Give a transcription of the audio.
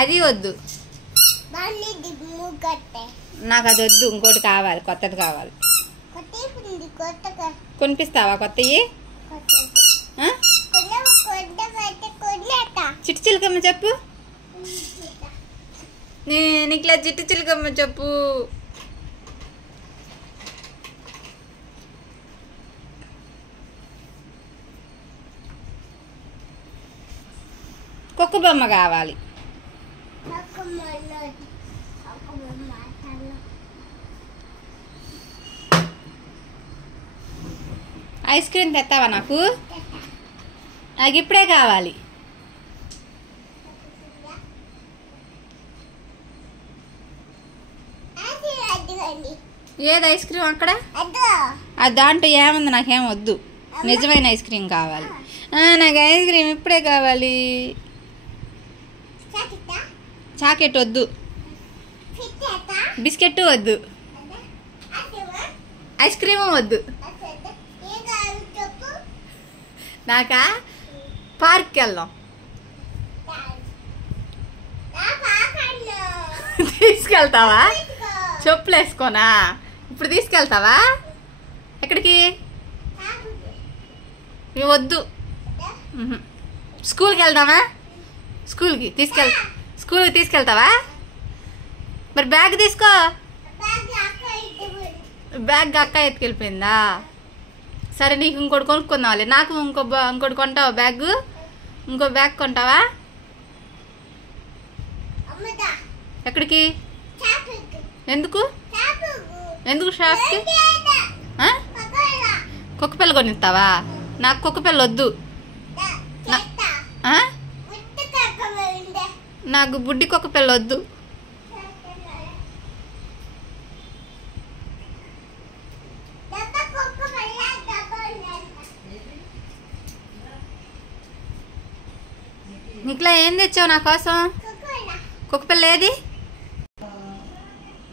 అది వద్దు, నాకు అది వద్దు, ఇంకోటి కావాలి, కొత్తది కావాలి. కొనిపిస్తావా కొత్తవి? చిట్టు చిలకమ్మ చెప్పు, నీకులా చిట్టు చిలకమ్మ చెప్పు. కుక్క బొమ్మ కావాలి. ఐస్ క్రీమ్ తెస్తావా నాకు? నాకు ఇప్పుడే కావాలి. ఏది ఐస్ క్రీమ్ అక్కడ? అది దాంట్లో ఏముంది? నాకేం వద్దు, నిజమైన ఐస్ క్రీమ్ కావాలి. నాకు ఐస్ క్రీమ్ ఇప్పుడే కావాలి. చాకెట్ వద్దు, బిస్కెట్ వద్దు, ఐస్ క్రీము వద్దు. నాకా పార్క్కి వెళ్దాం. తీసుకెళ్తావా? చెప్పులు వేసుకోనా? ఇప్పుడు తీసుకెళ్తావా? ఎక్కడికి? వద్దు. స్కూల్కి వెళ్దామా? స్కూల్కి తీసుకెళ్తావా? మరి బ్యాగ్ తీసుకో. బ్యాగ్ అక్క ఎత్తుకెళ్ళిపోయిందా? సరే, నీకు ఇంకోటి కొనుక్కుందాంలే. నాకు ఇంకోటి కొంటావా? బ్యాగ్, ఇంకో బ్యాగ్ కొంటావా? ఎక్కడికి? ఎందుకు షాప్కి? కుక్కపిల్ల కొనిస్తావా? నాకు కుక్కపిల్ల వద్దు, నాకు బుడ్డి కుక్కపిల్ల వద్దు. నీకులా ఏం తెచ్చావు నా కోసం? కుక్కపిల్ల ఏది?